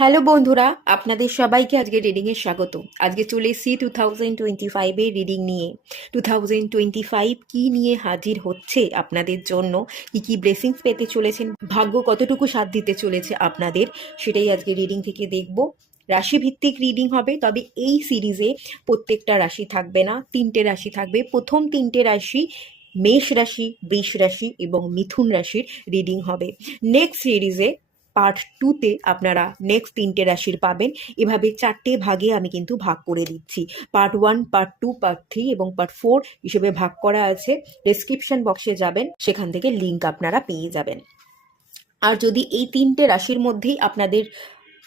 Hello বন্ধুরা, আপনাদের সবাইকে আজকে রিডিংয়ে স্বাগত। আজকে চলে এসেছি 2025-এর রিডিং নিয়ে। 2025 কি নিয়ে হাজির হচ্ছে আপনাদের জন্য, কি ব্লেসিংস পেতে চলেছেন, ভাগ্য কতটুকু সাথ দিতে চলেছে আপনাদের, সেটাই আজকে রিডিং থেকে দেখব। রাশিভিত্তিক রিডিং হবে, তবে এই সিরিজে প্রত্যেকটা রাশি থাকবে না, 3টে রাশি থাকবে। প্রথম 3টে রাশি মেষ রাশি, বৃষ রাশি এবং মিথুন রাশির রিডিং হবে। নেক্সট সিরিজে পার্ট 2তে আপনারা নেক্সট 3টে রাশির পাবেন। এভাবে 4টে ভাগে আমি কিন্তু ভাগ করে দিচ্ছি। পার্ট 1, পার্ট 2, পার্ট 3 এবং পার্ট 4 হিসেবে ভাগ করা আছে। ডেসক্রিপশন বক্সে যাবেন, সেখান থেকে লিঙ্ক আপনারা পেয়ে যাবেন। আর যদি এই 3টে রাশির মধ্যেই আপনাদের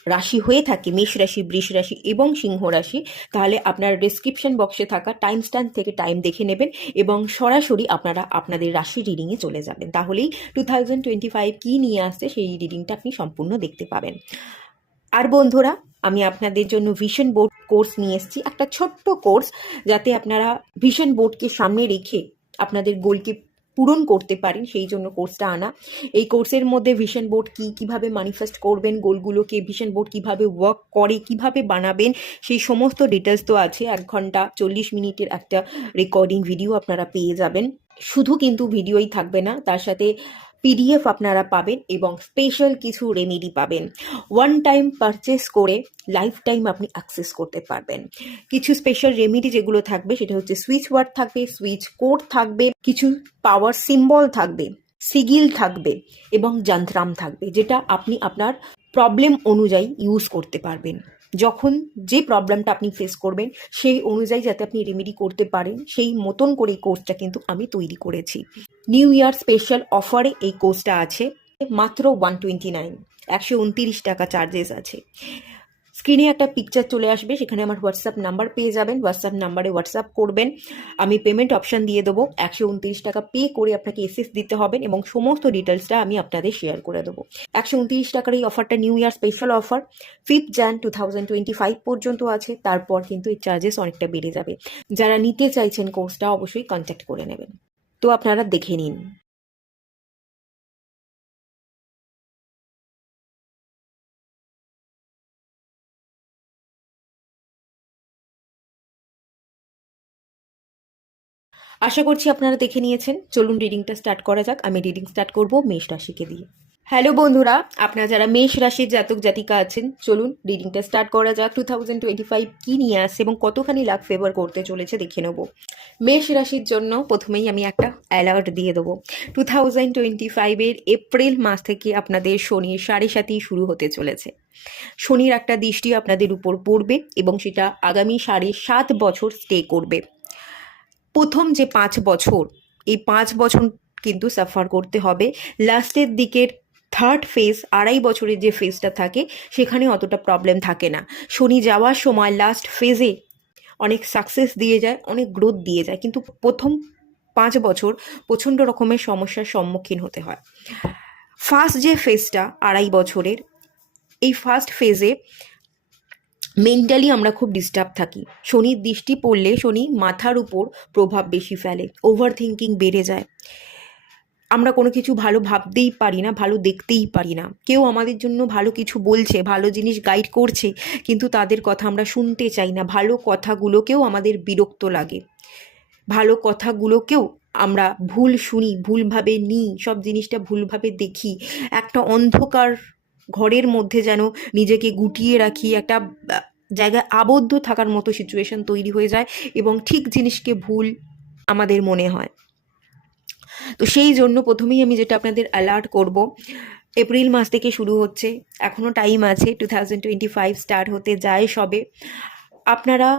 রাশি হয়ে থাকে, মেষ রাশি, বৃষ রাশি এবং সিংহ রাশি, তাহলে আপনার ডেসক্রিপশন বক্সে থাকা টাইম স্ট্যাম্প থেকে টাইম দেখে নেবেন এবং সরাসরি আপনারা আপনাদের রাশি রিডিংয়ে চলে যাবেন। তাহলেই 2025 কী নিয়ে আসছে সেই রিডিংটা আপনি সম্পূর্ণ দেখতে পাবেন। আর বন্ধুরা, আমি আপনাদের জন্য ভিশন বোর্ড কোর্স নিয়ে এসেছি, একটা ছোট্ট কোর্স, যাতে আপনারা ভিশন বোর্ডকে সামনে রেখে আপনাদের গোলকে পূরণ করতে পারেন, সেই জন্য কোর্সটা আনা। এই কোর্সের মধ্যে ভিশন বোর্ড কিভাবে ম্যানিফেস্ট করবেন, গোলগুলোকে ভিশন বোর্ড কিভাবে ওয়ার্ক করে, কিভাবে বানাবেন, সেই সমস্ত ডিটেলস তো আছে। 1 ঘন্টা 40 মিনিটের একটা রেকর্ডিং ভিডিও আপনারা পেয়ে যাবেন। শুধু কিন্তু ভিডিওই থাকবে না, তার সাথে পিডিএফ আপনারা পাবেন এবং স্পেশাল কিছু রেমেডি পাবেন। ওয়ান টাইম পারচেস করে লাইফ টাইম আপনি অ্যাক্সেস করতে পারবেন। কিছু স্পেশাল রেমেডি যেগুলো থাকবে সেটা হচ্ছে সুইচ ওয়ার্ড থাকবে, সুইচ কোড থাকবে, কিছু পাওয়ার সিম্বল থাকবে, সিগিল থাকবে এবং যন্ত্রাম থাকবে, যেটা আপনি আপনার প্রবলেম অনুযায়ী ইউজ করতে পারবেন। যখন যে প্রবলেমটা আপনি ফেস করবেন সেই অনুযায়ী যাতে আপনি রেমেডি করতে পারেন, সেই মতন করে এই কোর্সটা কিন্তু আমি তৈরি করেছি। নিউ ইয়ার স্পেশাল অফারে এই কোর্সটা আছে, মাত্র 129, 129 টাকা চার্জেস আছে। স্ক্রিনে একটা পিকচার চলে আসবে, সেখানে আমার হোয়াটসঅ্যাপ নাম্বার পেয়ে যাবেন। হোয়াটসঅ্যাপ নাম্বারে হোয়াটসঅ্যাপ করবেন, আমি পেমেন্ট অপশান দিয়ে দেবো। 129 টাকা পে করে আপনাকে এসএস দিতে হবেন এবং সমস্ত ডিটেলসটা আমি আপনাদের শেয়ার করে দেবো। 129 টাকার এই অফারটা new year special offer 5 jan 2025 পর্যন্ত আছে। তারপর কিন্তু এই চার্জেস অনেকটা বেড়ে যাবে। যারা নিতে চাইছেন কোর্সটা অবশ্যই কন্ট্যাক্ট করে নেবেন। তো আপনারা দেখে নিন। আশা করছি আপনারা দেখে নিয়েছেন। চলুন রিডিংটা স্টার্ট করা যাক। আমি রিডিং স্টার্ট করব মেষ রাশিকে দিয়ে। হ্যালো বন্ধুরা, আপনারা যারা মেষ রাশির জাতক জাতিকা আছেন, চলুন রিডিংটা স্টার্ট করা যাক। 2025 কী নিয়ে আসছে এবং কতখানি লাক ফেভার করতে চলেছে দেখে নেব। মেষ রাশির জন্য প্রথমেই আমি একটা অ্যালার্ট দিয়ে দেবো। 2025-এর এপ্রিল মাস থেকে আপনাদের শনির 7.5 শুরু হতে চলেছে। শনির একটা দৃষ্টি আপনাদের উপর পড়বে এবং সেটা আগামী 7.5 বছর স্টে করবে। প্রথম যে 5 বছর, এই 5 বছর কিন্তু সাফার করতে হবে। লাস্টের দিকের থার্ড ফেজ, 2.5 বছরের যে ফেজটা থাকে, সেখানে অতটা প্রবলেম থাকে না। শনি যাওয়ার সময় লাস্ট ফেজে অনেক সাকসেস দিয়ে যায়, অনেক গ্রোথ দিয়ে যায়, কিন্তু প্রথম 5 বছর প্রচণ্ড রকমের সমস্যার সম্মুখীন হতে হয়। ফার্স্ট যে ফেজটা 2.5 বছরের, এই ফার্স্ট ফেজে মেন্টালি আমরা খুব ডিস্টার্ব থাকি। শনির দৃষ্টি পড়লে শনি মাথার উপর প্রভাব বেশি ফেলে, ওভার থিঙ্কিং বেড়ে যায়। আমরা কোনো কিছু ভালো ভাবতেই পারি না, ভালো দেখতেই পারি না। কেউ আমাদের জন্য ভালো কিছু বলছে, ভালো জিনিস গাইড করছে, কিন্তু তাদের কথা আমরা শুনতে চাই না। ভালো কথাগুলোকেও আমাদের বিরক্ত লাগে, ভালো কথাগুলোকেও আমরা ভুল শুনি, ভুলভাবে নিই, সব জিনিসটা ভুলভাবে দেখি। একটা অন্ধকার ঘরের মধ্যে যেন নিজেকে গুটিয়ে রাখি, একটা জায়গায় আবদ্ধ থাকার মতো সিচুয়েশন তৈরি হয়ে যায় এবং ঠিক জিনিসকে ভুল আমাদের মনে হয়। তো সেই জন্য প্রথমেই আমি যেটা আপনাদের অ্যালার্ট করব, এপ্রিল মাস থেকে শুরু হচ্ছে, এখনও টাইম আছে, 2025 স্টার্ট হতে যায় সবে। আপনারা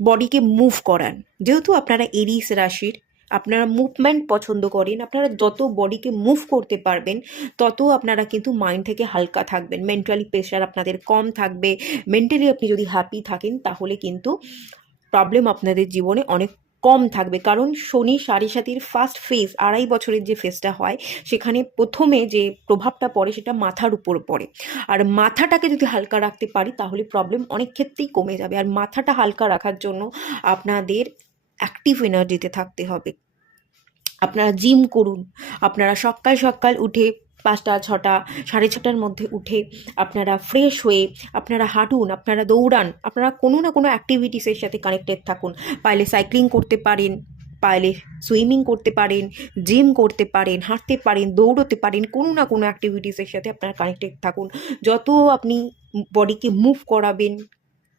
বডিকে মুভ করান, যেহেতু আপনারা এরিস রাশির, আপনারা মুভমেন্ট পছন্দ করেন। আপনারা যত বডিকে মুভ করতে পারবেন, তত আপনারা কিন্তু মাইন্ড থেকে হালকা থাকবেন, মেন্টালি প্রেশার আপনাদের কম থাকবে। মেন্টালি আপনি যদি হ্যাপি থাকেন, তাহলে কিন্তু প্রবলেম আপনাদের জীবনে অনেক কম থাকবে। কারণ শনি 7.5 ফার্স্ট ফেজ, 2.5 বছরের যে ফেজটা হয়, সেখানে প্রথমে যে প্রভাবটা পড়ে সেটা মাথার উপর পড়ে। আর মাথাটাকে যদি হালকা রাখতে পারি, তাহলে প্রবলেম অনেক ক্ষেত্রেই কমে যাবে। আর মাথাটা হালকা রাখার জন্য আপনাদের অ্যাক্টিভ এনার্জিতে থাকতে হবে। আপনারা জিম করুন, আপনারা সকাল সকাল উঠে 5টা 6টা 6:30টার মধ্যে উঠে আপনারা ফ্রেশ হয়ে আপনারা হাঁটুন, আপনারা দৌড়ান, আপনারা কোনো না কোনো অ্যাক্টিভিটিসের সাথে কানেক্টেড থাকুন। পারলে সাইক্লিং করতে পারেন, পারলে সুইমিং করতে পারেন, জিম করতে পারেন, হাঁটতে পারেন, দৌড়তে পারেন, কোনো না কোনো অ্যাক্টিভিটিসের সাথে আপনারা কানেক্টেড থাকুন। যত আপনি বডিকে মুভ করাবেন,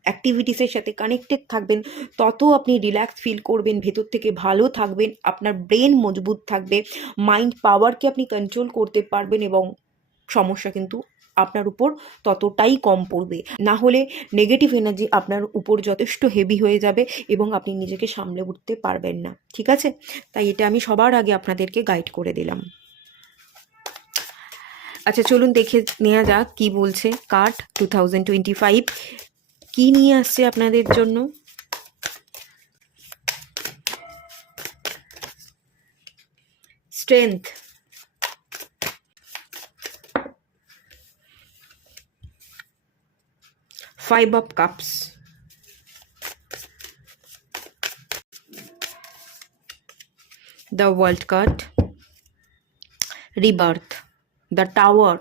অ্যাক্টিভিটিসের সাথে কানেক্টেড থাকবেন, তত আপনি রিল্যাক্স ফিল করবেন, ভেতর থেকে ভালো থাকবেন, আপনার ব্রেন মজবুত থাকবে, মাইন্ড পাওয়ারকে আপনি কন্ট্রোল করতে পারবেন এবং সমস্যা কিন্তু আপনার উপর ততটাই কম পড়বে। না হলে নেগেটিভ এনার্জি আপনার উপর যথেষ্ট হেভি হয়ে যাবে এবং আপনি নিজেকে সামলে উঠতে পারবেন না। ঠিক আছে? তাই এটা আমি সবার আগে আপনাদেরকে গাইড করে দিলাম। আচ্ছা, চলুন দেখে নেওয়া যাক কি বলছে কার্ড 2025 কি নিয়ে আসছে আপনাদের জন্য। Strength, five of cups, the world card, rebirth, the tower।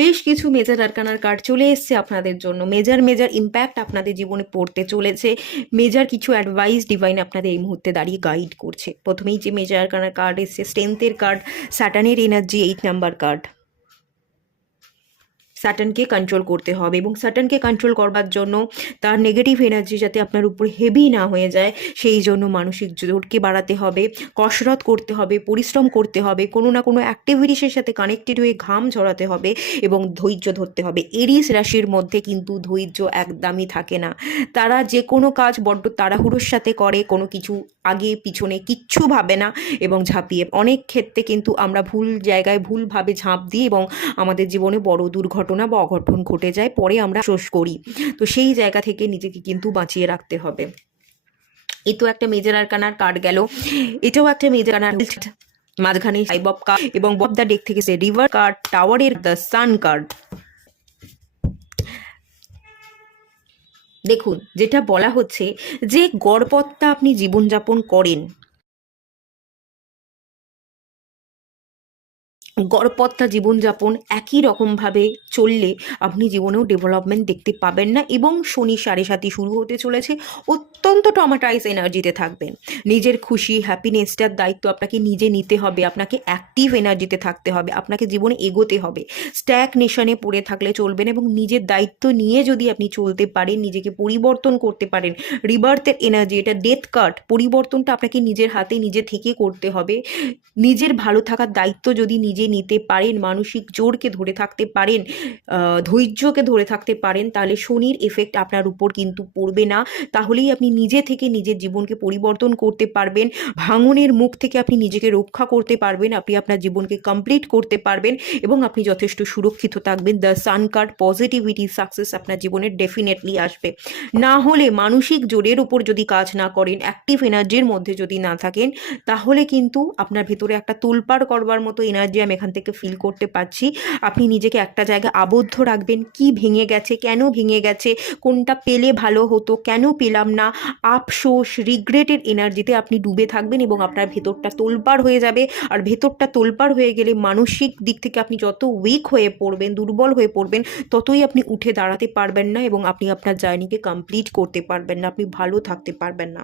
বেশ কিছু মেজর আরকানার কার্ড চলে এসছে আপনাদের জন্য। মেজর ইম্প্যাক্ট আপনাদের জীবনে পড়তে চলেছে। মেজর কিছু অ্যাডভাইস ডিভাইন আপনাদের এই মুহূর্তে দাঁড়িয়ে গাইড করছে। প্রথমেই যে মেজর আরকানার কার্ড এসছে, স্ট্রেংথের কার্ড, স্যাটার্নের এনার্জি, 8 নাম্বার কার্ড। স্যাটার্নকে কন্ট্রোল করতে হবে এবং স্যাটার্নকে কন্ট্রোল করবার জন্য তার নেগেটিভ এনার্জি যাতে আপনার উপর হেভি না হয়ে যায়, সেই জন্য মানসিক জোরকে বাড়াতে হবে, কসরত করতে হবে, পরিশ্রম করতে হবে, কোনো না কোনো অ্যাক্টিভিটিসের সাথে কানেক্টেড হয়ে ঘাম ঝরাতে হবে এবং ধৈর্য ধরতে হবে। এরিস রাশির মধ্যে কিন্তু ধৈর্য একদমই থাকে না। তারা যে কোনো কাজ বড্ড তাড়াহুড়োর সাথে করে, কোনো কিছু আগে পিছনে কিচ্ছু ভাবে না এবং ঝাঁপিয়ে। অনেক ক্ষেত্রে কিন্তু আমরা ভুল জায়গায় ভুলভাবে ঝাঁপ দিই এবং আমাদের জীবনে বড় দুর্ঘটনা বা অঘটন ঘটে যায়, পরে আমরা আফসোস করি। তো সেই জায়গা থেকে নিজেকে কিন্তু বাঁচিয়ে রাখতে হবে। এই তো একটা মেজর আরকানার কার্ড গেল। এটাও একটা মেজর আরকানার, মাঝখানে ফাইভ অফ কাপ এবং বব দ্য ডেক থেকে সে রিভার কার্ড, টাওয়ারের দ্য সান কার্ড। দেখুন, যেটা বলা হচ্ছে যে গড়পত্তা আপনি জীবনযাপন করেন, গড়পত্তা জীবনযাপন একই রকমভাবে চললে আপনি জীবনেও ডেভেলপমেন্ট দেখতে পাবেন না এবং শনি 7.5 শুরু হতে চলেছে। অত্যন্ত ট্রমাটাইজ এনার্জিতে থাকবেন। নিজের খুশি হ্যাপিনেসটার দায়িত্ব আপনাকে নিজে নিতে হবে, আপনাকে অ্যাক্টিভ এনার্জিতে থাকতে হবে, আপনাকে জীবনে এগোতে হবে। স্ট্যাগনেশনে পড়ে থাকলে চলবে না এবং নিজের দায়িত্ব নিয়ে যদি আপনি চলতে পারেন, নিজেকে পরিবর্তন করতে পারেন। রিবার্থের এনার্জি, এটা ডেথ কার্ড। পরিবর্তনটা আপনাকে নিজের হাতে নিজে থেকে করতে হবে। নিজের ভালো থাকার দায়িত্ব যদি নিজে নিতে পারেন, মানসিক জোরকে ধরে থাকতে পারেন, ধৈর্যকে ধরে থাকতে পারেন, তাহলে শনির এফেক্ট আপনার উপর কিন্তু পড়বে না। তাহলেই আপনি নিজে থেকে নিজের জীবনকে পরিবর্তন করতে পারবেন, ভাঙনের মুখ থেকে আপনি নিজেকে রক্ষা করতে পারবেন, আপনি আপনার জীবনকে কমপ্লিট করতে পারবেন এবং আপনি যথেষ্ট সুরক্ষিত থাকবেন। The sun card, positivity, success আপনার জীবনে ডেফিনেটলি আসবে। না হলে মানসিক জোরের উপর যদি কাজ না করেন, অ্যাক্টিভ এনার্জির মধ্যে যদি না থাকেন, তাহলে কিন্তু আপনার ভেতরে একটা তোলপাড় করবার মতো এনার্জি আমি এখান থেকে ফিল করতে পারছি। আপনি নিজেকে একটা জায়গায় আবদ্ধ রাখবেন, কি ভেঙে গেছে, কেন ভেঙে গেছে, কোনটা পেলে ভালো হতো, কেন পেলাম না, আফসোস, রিগ্রেটের এনার্জিতে আপনি ডুবে থাকবেন এবং আপনার ভেতরটা তোলপাড় হয়ে যাবে। আর ভেতরটা তোলপাড় হয়ে গেলে মানসিক দিক থেকে আপনি যত উইক হয়ে পড়বেন, দুর্বল হয়ে পড়বেন, ততই আপনি উঠে দাঁড়াতে পারবেন না এবং আপনি আপনার জার্নিকে কমপ্লিট করতে পারবেন না, আপনি ভালো থাকতে পারবেন না।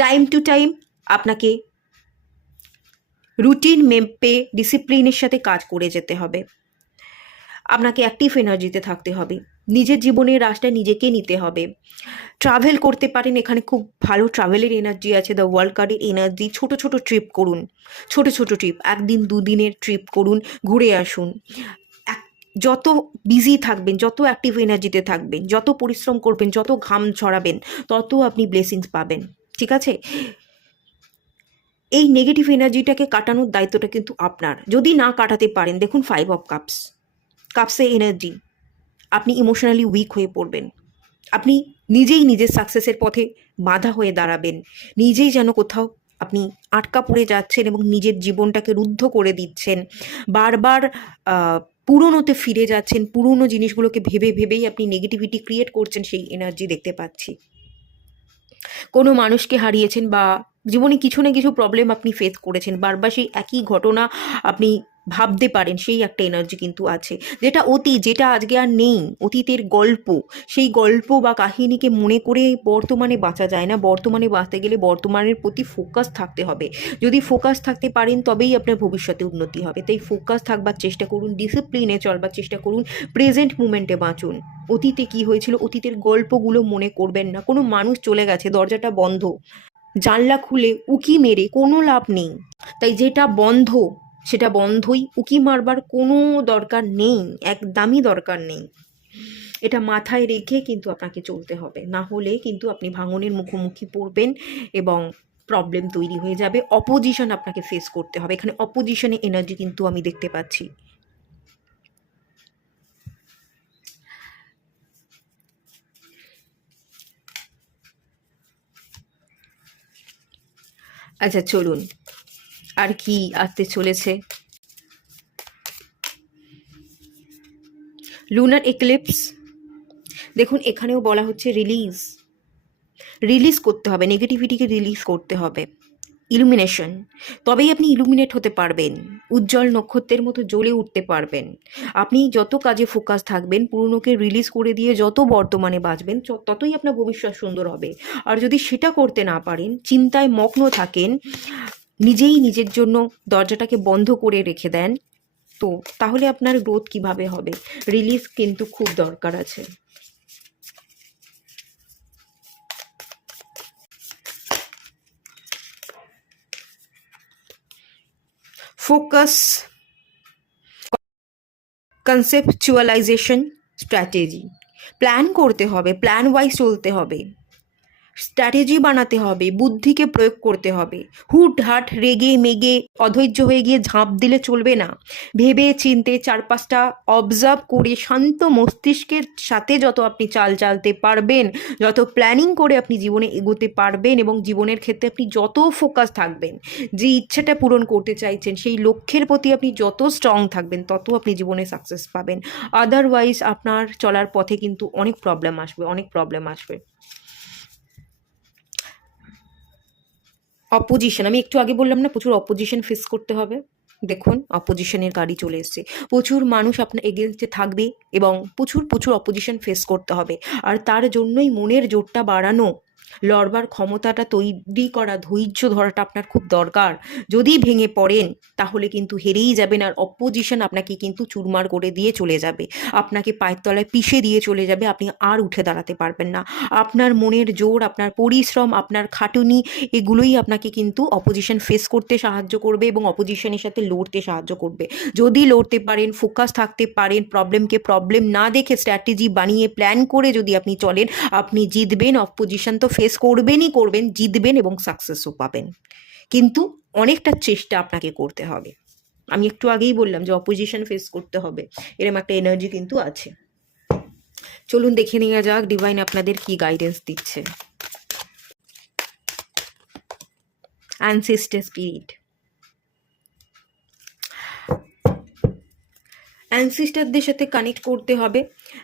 টাইম টু টাইম আপনাকে রুটিন মেপে ডিসিপ্লিনের সাথে কাজ করে যেতে হবে। আপনাকে অ্যাক্টিভ এনার্জিতে থাকতে হবে, নিজের জীবনের রাস্তায় নিজেকে নিতে হবে। ট্রাভেল করতে পারেন, এখানে খুব ভালো ট্রাভেলের এনার্জি আছে। দ্য ওয়ার্ল্ড কার্ডের এনার্জি, ছোট ছোট ট্রিপ করুন, ছোট ছোট ট্রিপ, 1 দিন 2 দিনের ট্রিপ করুন, ঘুরে আসুন। যত বিজি থাকবেন, যত অ্যাক্টিভ এনার্জিতে থাকবেন, যত পরিশ্রম করবেন, যত ঘাম ছড়াবেন, তত আপনি ব্লেসিংস পাবেন। ঠিক আছে? এই নেগেটিভ এনার্জিটাকে কাটানোর দায়িত্বটা কিন্তু আপনার। যদি না কাটাতে পারেন, দেখুন five of cups, Kapse energy, আপনি ইমোশনালি উইক হয়ে পড়বেন, আপনি নিজেই নিজের সাকসেসের পথে বাধা হয়ে দাঁড়াবেন, নিজেই যেন কোথাও আপনি আটকা পড়ে যাচ্ছেন এবং নিজের জীবনটাকে রুদ্ধ করে দিচ্ছেন, বারবার পুরনোতে ফিরে যাচ্ছেন, পুরনো জিনিসগুলোকে ভেবে ভেবেই আপনি নেগেটিভিটি ক্রিয়েট করছেন, সেই এনার্জি দেখতে পাচ্ছি। কোনো মানুষকে হারিয়েছেন বা জীবনে কিছু না কিছু প্রবলেম আপনি ফেস করেছেন, বারবার সেই একই ঘটনা আপনি ভাবতে পারেন, সেই একটা এনার্জি কিন্তু আছে। যেটা অতীত, যেটা আজকে আর নেই, অতীতের গল্প, সেই গল্প বা কাহিনীকে মনে করে বর্তমানে বাঁচা যায় না। বর্তমানে বাঁচতে গেলে বর্তমানের প্রতি ফোকাস থাকতে হবে। যদি ফোকাস থাকতে পারেন তবেই আপনার ভবিষ্যতে উন্নতি হবে। তাই ফোকাস থাকবার চেষ্টা করুন, ডিসিপ্লিনে চলবার চেষ্টা করুন, প্রেজেন্ট মুমেন্টে বাঁচুন। অতীতে কি হয়েছিল, অতীতের গল্পগুলো মনে করবেন না। কোনো মানুষ চলে গেছে, দরজাটা বন্ধ, জানলা খুলে উকি মেরে কোনো লাভ নেই। তাই যেটা বন্ধ সেটা বন্ধই, উকি মারবার কোনো দরকার নেই, একদমই দরকার নেই। এটা মাথায় রেখে কিন্তু আপনাকে চলতে হবে, না হলে কিন্তু আপনি ভাঙনের মুখোমুখি পড়বেন এবং প্রবলেম তৈরি হয়ে যাবে। অপোজিশন আপনাকে ফেস করতে হবে, এখানে অপোজিশনে এনার্জি কিন্তু আমি দেখতে পাচ্ছি। আচ্ছা চলুন, আর কি আসতে চলেছে। লুনার এক্লিপস, দেখুন এখানেও বলা হচ্ছে রিলিজ, রিলিজ করতে হবে, নেগেটিভিটিকে রিলিজ করতে হবে। ইলুমিনেশন, তবেই আপনি ইলুমিনেট হতে পারবেন, উজ্জ্বল নক্ষত্রের মতো জ্বলে উঠতে পারবেন। আপনি যত কাজে ফোকাস থাকবেন, পুরনোকে রিলিজ করে দিয়ে যত বর্তমানে বাঁচবেন, ততই আপনার ভবিষ্যৎ সুন্দর হবে। আর যদি সেটা করতে না পারেন, চিন্তায় মগ্ন থাকেন, নিজেই নিজের জন্য দরজাটাকে বন্ধ করে রেখে দেন, তো তাহলে আপনার গ্রোথ কিভাবে হবে? রিলিজ কিন্তু খুব দরকার আছে। ফোকাস, কনসেপচুয়ালাইজেশন, স্ট্র্যাটেজি, প্ল্যান করতে হবে, প্ল্যান ওয়াইজ চলতে হবে, স্ট্র্যাটেজি বানাতে হবে, বুদ্ধিকে প্রয়োগ করতে হবে। হুটহাট রেগে মেগে অধৈর্য হয়ে গিয়ে ঝাঁপ দিলে চলবে না। ভেবে চিন্তে চারপাশটা অবজার্ভ করে শান্ত মস্তিষ্কের সাথে যত আপনি চাল চালতে পারবেন, যত প্ল্যানিং করে আপনি জীবনে এগোতে পারবেন এবং জীবনের ক্ষেত্রে আপনি যত ফোকাস থাকবেন, যে ইচ্ছাটা পূরণ করতে চাইছেন সেই লক্ষ্যের প্রতি আপনি যত স্ট্রং থাকবেন, তত আপনি জীবনে সাকসেস পাবেন। আদারওয়াইজ আপনার চলার পথে কিন্তু অনেক প্রবলেম আসবে, অনেক প্রবলেম আসবে। অপোজিশন, আমি একটু আগে বললাম না, প্রচুর অপোজিশন ফেস করতে হবে। দেখুন অপোজিশনের গাড়ি চলে এসেছে, প্রচুর মানুষ আপনার এগেনস্টে থাকবে এবং প্রচুর প্রচুর অপোজিশন ফেস করতে হবে। আর তার জন্যই মনের জোরটা বাড়ানো, লড়বার ক্ষমতাটা তৈরি করা, ধৈর্য ধরাটা আপনার খুব দরকার। যদি ভেঙে পড়েন তাহলে কিন্তু হেরেই যাবেন, আর অপোজিশন আপনাকে কিন্তু চুরমার করে দিয়ে চলে যাবে, আপনাকে পায়ের তলায় পিষে দিয়ে চলে যাবে, আপনি আর উঠে দাঁড়াতে পারবেন না। আপনার মনের জোর, আপনার পরিশ্রম, আপনার খাটুনি, এগুলোই আপনাকে কিন্তু অপোজিশন ফেস করতে সাহায্য করবে এবং অপোজিশনের সাথে লড়তে সাহায্য করবে। যদি লড়তে পারেন, ফোকাস থাকতে পারেন, প্রবলেমকে প্রবলেম না দেখে স্ট্র্যাটেজি বানিয়ে প্ল্যান করে যদি আপনি চলেন, আপনি জিতবেন। অপোজিশন তো ফেস করবেনই করবেন, জিতবেন এবং সাকসেসও পাবেন। কিন্তু অনেকটা চেষ্টা আপনাকে করতে হবে। আমি একটু আগেই বললাম যে অপোজিশন ফেস করতে হবে, এরকম একটা এনার্জি কিন্তু আছে। চলুন দেখে নেওয়া যাক ডিভাইন আপনাদের কি গাইডেন্স দিচ্ছে। অ্যানসেস্টর স্পিরিট, অ্যানসেস্টারদের সাথে কানেক্ট করতে হবে।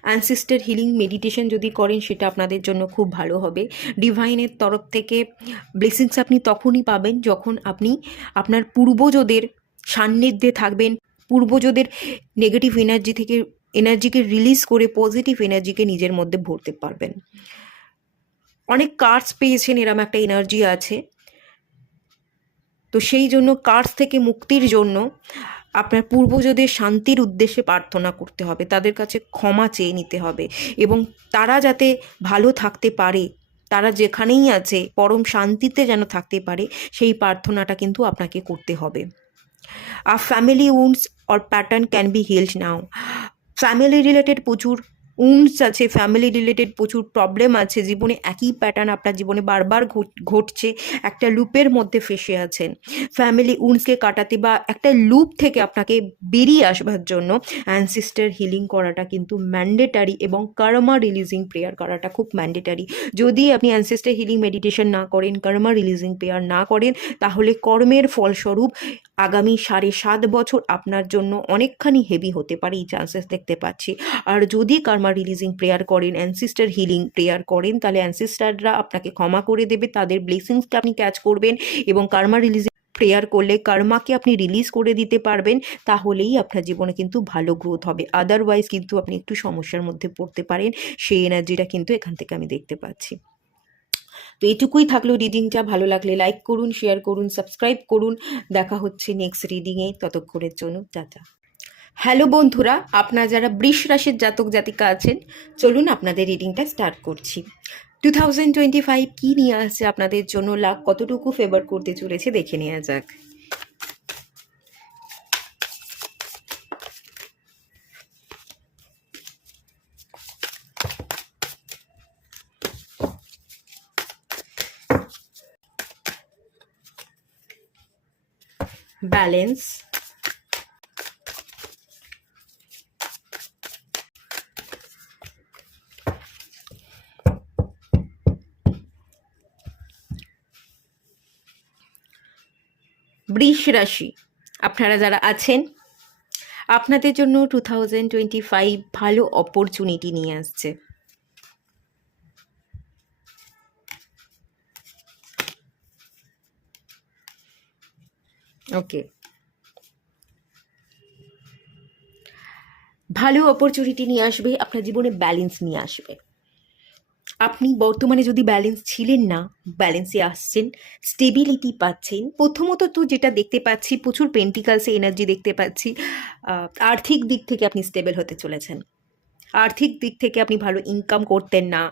অ্যানসেস্টার হিলিং মেডিটেশন যদি করেন সেটা আপনাদের জন্য খুব ভালো হবে। ডিভাইনের তরফ থেকে ব্লেসিংস আপনি তখনই পাবেন যখন আপনি আপনার পূর্বজদের সান্নিধ্যে থাকবেন, পূর্বজদের নেগেটিভ এনার্জি থেকে এনার্জিকে রিলিজ করে পজিটিভ এনার্জিকে নিজের মধ্যে ভরতে পারবেন। অনেক কার্ডস পেয়েছেন, এরম একটা এনার্জি আছে। তো সেই জন্য কার্স থেকে মুক্তির জন্য আপনার পূর্বজদের শান্তির উদ্দেশ্যে প্রার্থনা করতে হবে, তাদের কাছে ক্ষমা চেয়ে নিতে হবে এবং তারা যাতে ভালো থাকতে পারে, তারা যেখানেই আছে পরম শান্তিতে যেন থাকতে পারে, সেই প্রার্থনাটা কিন্তু আপনাকে করতে হবে। আর family wounds or pattern can be healed now. Family related প্রচুর উন্ডস আছে, ফ্যামিলি রিলেটেড প্রচুর প্রবলেম আছে, জীবনে একই প্যাটার্ন আপনার জীবনে বারবার ঘটছে, একটা লুপের মধ্যে ফেসে আছেন। ফ্যামিলি উন্ডসকে কাটাতে বা একটা লুপ থেকে আপনাকে বেরিয়ে আসবার জন্য অ্যানসেস্টার হিলিং করাটা কিন্তু ম্যান্ডেটারি এবং কার্মা রিলিজিং প্রেয়ার করাটা খুব ম্যান্ডেটারি। যদি আপনি অ্যানসেস্টার হিলিং মেডিটেশন না করেন, কার্মা রিলিজিং প্রেয়ার না করেন, তাহলে কর্মের ফলস্বরূপ আগামী 7.5 বছর আপনার জন্য অনেকখানি হেভি হতে পারে, এই চান্সেস দেখতে পাচ্ছি। আর যদি কার্মা রিলিজিং প্রেয়ার করেন, অ্যানসিস্টার হিলিং প্রেয়ার করেন, তাহলে অ্যানসিস্টাররা আপনাকে ক্ষমা করে দেবে, তাদের ব্লেসিংসকে আপনি ক্যাচ করবেন এবং কার্মা রিলিজিং প্রেয়ার করলে কর্মাকে আপনি রিলিজ করে দিতে পারবেন, তাহলেই আপনার জীবনে কিন্তু ভালো গ্রোথ হবে। আদারওয়াইজ কিন্তু আপনি একটু সমস্যার মধ্যে পড়তে পারেন, সেই এনার্জিটা কিন্তু এখান থেকে আমি দেখতে পাচ্ছি। তো এইটুকুই থাকলো রিডিংটা। ভালো লাগলে লাইক করুন, শেয়ার করুন, সাবস্ক্রাইব করুন। দেখা হচ্ছে নেক্সট রিডিংয়ে, ততক্ষণের জন্য টাটা। হ্যালো বন্ধুরা, আপনারা যারা বৃষ রাশির জাতক জাতিকা আছেন, চলুন আপনাদের রিডিংটা স্টার্ট করছি। 2025 কী নিয়ে আসছে আপনাদের জন্য, লাক কতটুকু ফেভার করতে চলেছে দেখে নেওয়া যাক। ব্যালেন্স, বৃষ রাশি আপনারা যারা আছেন, আপনাদের জন্য 2025 ভালো অপরচুনিটি নিয়ে আসছে। ওকে, ভালো অপরচুনিটি নিয়ে আসবে, আপনার জীবনে ব্যালেন্স নিয়ে আসবে। আপনি বর্তমানে যদি ব্যালেন্স ছিলেন না, ব্যালেন্সে আসছেন, স্টেবিলিটি পাচ্ছেন। প্রথমত তো যেটা দেখতে পাচ্ছি, প্রচুর পেন্টিকালসে এনার্জি দেখতে পাচ্ছি। আর্থিক দিক থেকে আপনি স্টেবল হতে চলেছেন। আর্থিক দিক থেকে আপনি ভালো ইনকাম করতেন না,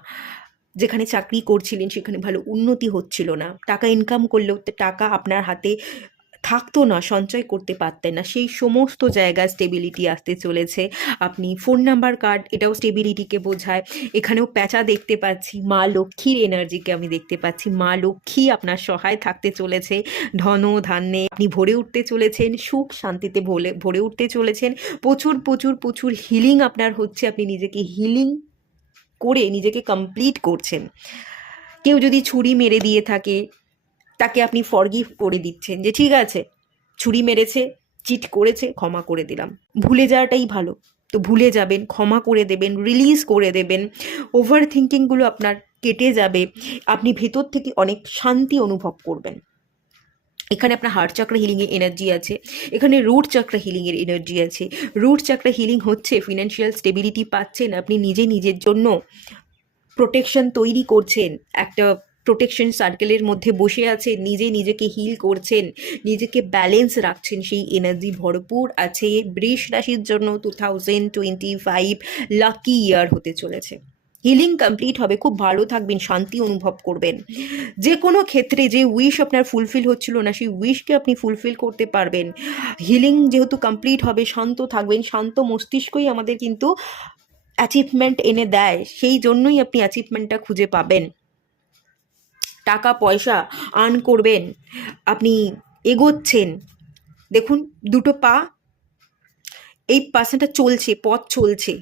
যেখানে চাকরি করছিলেন সেখানে ভালো উন্নতি হচ্ছিল না, টাকা ইনকাম করলেও টাকা আপনার হাতে থাকতো না, সঞ্চয় করতে পারতেন না, সেই সমস্ত জায়গায় স্টেবিলিটি আসতে চলেছে। আপনি ফোন নাম্বার কার্ড, এটাও স্টেবিলিটিকে বোঝায়। এখানেও প্যাঁচা দেখতে পাচ্ছি, মা লক্ষ্মীর এনার্জিকে আমি দেখতে পাচ্ছি। মা লক্ষ্মী আপনার সহায় থাকতে চলেছে, ধন ধান্যে আপনি ভরে উঠতে চলেছেন, সুখ শান্তিতে ভরে উঠতে চলেছেন। প্রচুর প্রচুর প্রচুর হিলিং আপনার হচ্ছে, আপনি নিজেকে হিলিং করে নিজেকে কমপ্লিট করছেন। কেউ যদি ছুরি মেরে দিয়ে থাকে, তাকে আপনি ফরগিভ করে দিচ্ছেন, যে ঠিক আছে ছুরি মেরেছে, চিট করেছে, ক্ষমা করে দিলাম। ভুলে যাওয়াটাই ভালো, তো ভুলে যাবেন, ক্ষমা করে দেবেন, রিলিজ করে দেবেন। ওভার থিঙ্কিংগুলো আপনার কেটে যাবে, আপনি ভেতর থেকে অনেক শান্তি অনুভব করবেন। এখানে আপনার হার্ট চাকরা হিলিংয়ের এনার্জি আছে, এখানে রুট চাকরা হিলিংয়ের এনার্জি আছে। রুট চাকরা হিলিং হচ্ছে ফিনান্সিয়াল স্টেবিলিটি পাচ্ছেন, আপনি নিজের জন্য প্রোটেকশন তৈরি করছেন, একটা প্রোটেকশন সার্কেলের মধ্যে বসে আছেন, নিজেকে হিল করছেন, নিজেকে ব্যালেন্স রাখছেন, সেই এনার্জি ভরপুর আছে। বৃষ রাশির জন্য 2025 লাকি ইয়ার হতে চলেছে। হিলিং কমপ্লিট হবে, খুব ভালো থাকবেন, শান্তি অনুভব করবেন। যে কোনো ক্ষেত্রে যে উইশ আপনার ফুলফিল হচ্ছিল না, সেই উইশকে আপনি ফুলফিল করতে পারবেন। হিলিং যেহেতু কমপ্লিট হবে, শান্ত থাকবেন। শান্ত মস্তিষ্কই আমাদের কিন্তু অ্যাচিভমেন্ট এনে দেয়, সেই জন্যই আপনি অ্যাচিভমেন্টটা খুঁজে পাবেন। টাকা পয়সা আর্ন করবেন, আপনি এগোচ্ছেন। দেখুন দুটো পা, এই পার্সনটা চলছে, পথ চলছে,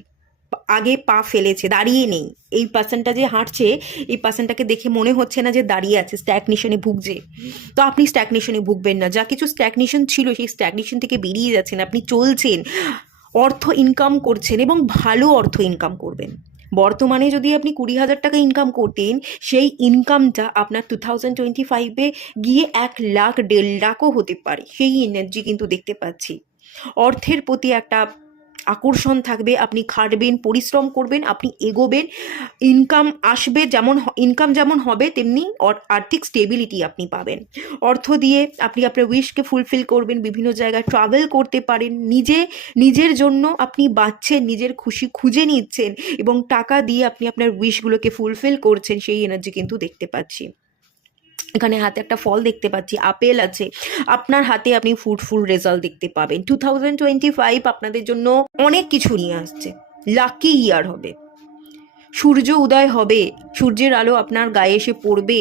আগে পা ফেলেছে, দাঁড়িয়ে নেই। এই পার্সনটা যে হাঁটছে, এই পার্সনটাকে দেখে মনে হচ্ছে না যে দাঁড়িয়ে আছে, স্ট্যাগনেশনে ভুগছে। তো আপনি স্ট্যাগনেশনে ভুগবেন না, যা কিছু স্ট্যাগনেশন ছিল সেই স্ট্যাগনেশন থেকে বেরিয়ে যাচ্ছেন, আপনি চলছেন, অর্থ ইনকাম করছেন এবং ভালো অর্থ ইনকাম করবেন। বর্তমানে যদি আপনি 20,000 টাকা ইনকাম করতেন, সেই ইনকামটা আপনার 2025-এ গিয়ে 1 লাখ 1.5 লাখও হতে পারে, সেই এনার্জি কিন্তু দেখতে পাচ্ছি। অর্থের প্রতি একটা আকর্ষণ থাকবে, আপনি খাটবেন, পরিশ্রম করবেন, আপনি এগোবেন, ইনকাম আসবে, ইনকাম যেমন হবে তেমনি আর্থিক স্টেবিলিটি আপনি পাবেন। অর্থ দিয়ে আপনি আপনার উইশকে ফুলফিল করবেন, বিভিন্ন জায়গায় ট্রাভেল করতে পারেন, নিজের জন্য আপনি বাঁচছেন, নিজের খুশি খুঁজে নিচ্ছেন এবং টাকা দিয়ে আপনি আপনার উইশগুলোকে ফুলফিল করছেন, সেই এনার্জি কিন্তু দেখতে পাচ্ছি। এখানে হাতে একটা ফল দেখতে পাচ্ছি, আপেল আছে, আপনার হাতে আপনি ফ্রুটফুল রেজাল্ট দেখতে পাবেন। 2025 আপনাদের জন্য অনেক কিছু নিয়ে আসছে, লাকি ইয়ার হবে। সূর্য উদয় হবে, সূর্যের আলো আপনার গায়ে এসে পড়বে,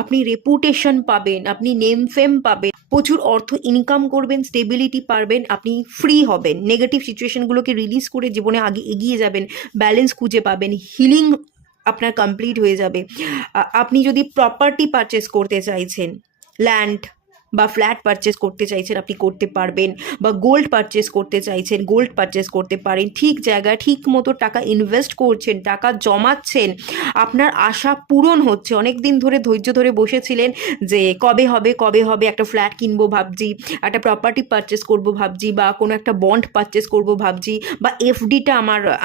আপনি রেপুটেশন পাবেন, আপনি নেম ফেম পাবেন, প্রচুর অর্থ ইনকাম করবেন, স্টেবিলিটি পারবেন, আপনি ফ্রি হবেন, নেগেটিভ সিচুয়েশনগুলোকে রিলিজ করে জীবনে আগে এগিয়ে যাবেন, ব্যালেন্স খুঁজে পাবেন, হিলিং আপনার কমপ্লিট হয়ে যাবে। আপনি যদি প্রপার্টি পারচেস করতে চাইছেন, ল্যান্ড, বা ফ্ল্যাট পারচেস করতে চাইছেন আপনি করতে পারবেন, বা গোল্ড পারচেস করতে চাইছেন গোল্ড পারচেস করতে পারেন। ঠিক জায়গায় ঠিক মতো টাকা ইনভেস্ট করছেন, টাকা জমাচ্ছেন, আপনার আশা পূরণ হচ্ছে। অনেক দিন ধরে ধৈর্য ধরে বসেছিলেন যে কবে হবে কবে হবে, একটা ফ্ল্যাট কিনবো ভাবছি, একটা প্রপার্টি পারচেস করব ভাবছি, বা কোনো একটা বন্ড পারচেস করব ভাবছি, বা এফডিটা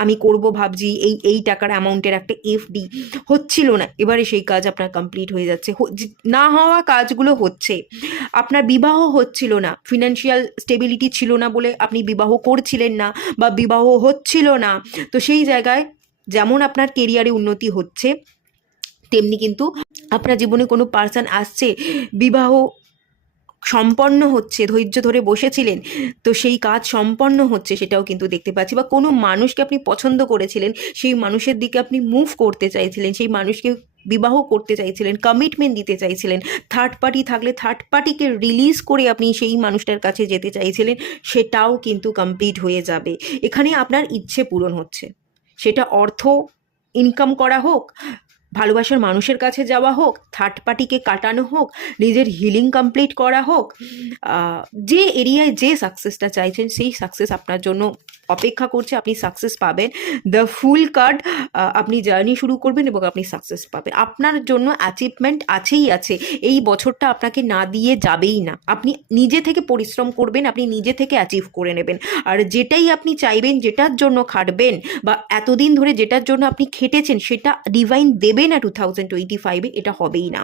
আমি করব ভাবছি, এই টাকার অ্যামাউন্টের একটা এফডি হচ্ছিল না। এবারে সেই কাজ আপনার কমপ্লিট হয়ে যাচ্ছে। না হওয়া কাজগুলো হচ্ছে। আপনার বিবাহ হচ্ছিল না, ফিনান্সিয়াল স্টেবিলিটি ছিল না বলে আপনি বিবাহ করছিলেন না, বা বিবাহ হচ্ছিল না। তো সেই জায়গায় যেমন আপনার কেরিয়ারে উন্নতি হচ্ছে, তেমনি কিন্তু আপনার জীবনে কোনো পার্সন আসছে, বিবাহ সম্পন্ন হচ্ছে, ধৈর্য ধরে বসেছিলেন তো সেই কাজ সম্পন্ন হচ্ছে, সেটাও কিন্তু দেখতে পাচ্ছি। বা কোনো মানুষকে আপনি পছন্দ করেছিলেন, সেই মানুষের দিকে আপনি মুভ করতে চাইছিলেন, সেই মানুষকে বিবাহ করতে চাইছিলেন, কমিটমেন্ট দিতে চাইছিলেন। থার্ড পার্টি থাকলে থার্ড পার্টিকে রিলিজ করে আপনি সেই মানুষটার কাছে যেতে চাইছিলেন, সেটাও কিন্তু কমপ্লিট হয়ে যাবে। এখানে আপনার ইচ্ছে পূরণ হচ্ছে, সেটা অর্থ ইনকাম করা হোক, ভালোবাসার মানুষের কাছে যাওয়া হোক, থার্ড পার্টিকে কাটানো হোক, নিজের হিলিং কমপ্লিট করা হোক, যে এরিয়ায় যে সাকসেসটা চাইছেন সেই সাকসেস আপনার জন্য অপেক্ষা করছে। আপনি সাকসেস পাবেন। দ্য ফুল কার্ড, আপনি জার্নি শুরু করবেন এবং আপনি সাকসেস পাবেন। আপনার জন্য অ্যাচিভমেন্ট আছেই আছে। এই বছরটা আপনাকে না দিয়ে যাবেই না। আপনি নিজে থেকে পরিশ্রম করবেন, আপনি নিজে থেকে অ্যাচিভ করে নেবেন। আর যেটাই আপনি চাইবেন, যেটার জন্য খাটবেন, বা এতদিন ধরে যেটার জন্য আপনি খেটেছেন, সেটা ডিভাইন দেবে না 2025-এ, এটা হবেই না।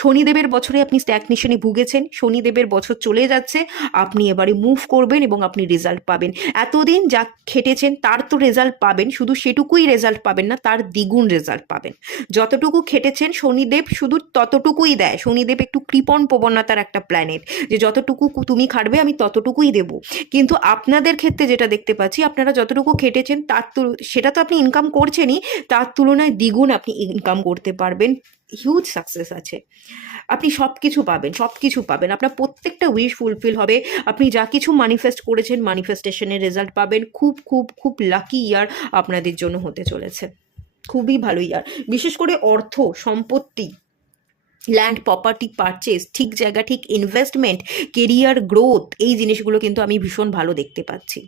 শনিদেবের বছরে আপনি স্ট্যাগনেশনে ভুগেছেন, শনিদেবের বছর চলে যাচ্ছে, আপনি এবারে মুভ করবেন এবং আপনি রেজাল্ট পাবেন। এতদিন যা খেটেছেন তার তো রেজাল্ট পাবেন, শুধু সেটুকুই রেজাল্ট পাবেন না, তার দ্বিগুণ রেজাল্ট পাবেন। যতটুকু খেটেছেন শনিদেব শুধু ততটুকুই দেয়। শনিদেব একটু কৃপণ প্রবণতার একটা প্ল্যানেট, যে যতটুকু তুমি খাটবে আমি ততটুকুই দেব। কিন্তু আপনাদের ক্ষেত্রে যেটা দেখতে পাচ্ছি, আপনারা যতটুকু খেটেছেন সেটা তো আপনি ইনকাম করছেনই, তার তুলনায় দ্বিগুণ আপনি ইনকাম করতে পারবেন। হিউজ সাকসেস আছে, আপনি সব কিছু পাবেন, সব কিছু পাবেন। আপনার প্রত্যেকটা উইশ ফুলফিল হবে। আপনি যা কিছু ম্যানিফেস্ট করেছেন, ম্যানিফেস্টেশনের রেজাল্ট পাবেন। খুব খুব খুব লাকি ইয়ার আপনাদের জন্য হতে চলেছে, খুবই ভালো ইয়ার। বিশেষ করে অর্থ সম্পত্তি, ল্যান্ড প্রপার্টি পারচেস, ঠিক জায়গা ঠিক ইনভেস্টমেন্ট, কেরিয়ার গ্রোথ, এই জিনিসগুলো কিন্তু আমি ভীষণ ভালো দেখতে পাচ্ছি।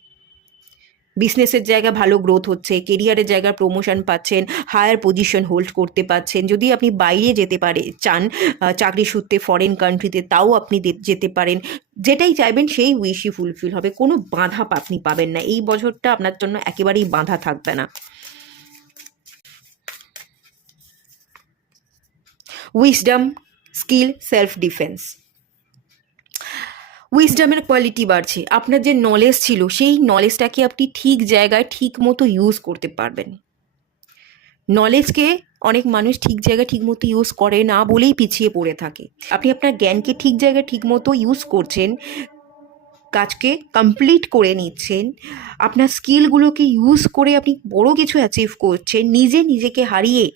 বিজনেসের জায়গা ভালো গ্রোথ হচ্ছে, কেরিয়ারের জায়গায় প্রমোশন পাচ্ছেন, হায়ার পজিশন হোল্ড করতে পারছেন। যদি আপনি বাইরে যেতে চান চাকরি সূত্রে ফরেন কান্ট্রিতে, তাও আপনি যেতে পারেন। যেটাই চাইবেন সেই উইশই ফুলফিল হবে, কোনো বাধা আপনি পাবেন না। এই বছরটা আপনার জন্য একেবারেই বাধা থাকবে না। উইজডম, স্কিল, সেলফ ডিফেন্স, উইজডমের কোয়ালিটি বাড়ছে। আপনার যে নলেজ ছিল, সেই নলেজটাকে আপনি ঠিক জায়গায় ঠিক মতো ইউজ করতে পারবেন। নলেজকে অনেক মানুষ ঠিক জায়গায় ঠিক মতো ইউজ করে না বলেই পিছিয়ে পড়ে থাকে। আপনি আপনার জ্ঞানকে ঠিক জায়গায় ঠিক মতো ইউজ করছেন, কাজকে কমপ্লিট করে নিচ্ছেন, আপনার স্কিলগুলোকে ইউজ করে আপনি বড় কিছু অ্যাচিভ করছেন, নিজেকে হারিয়ে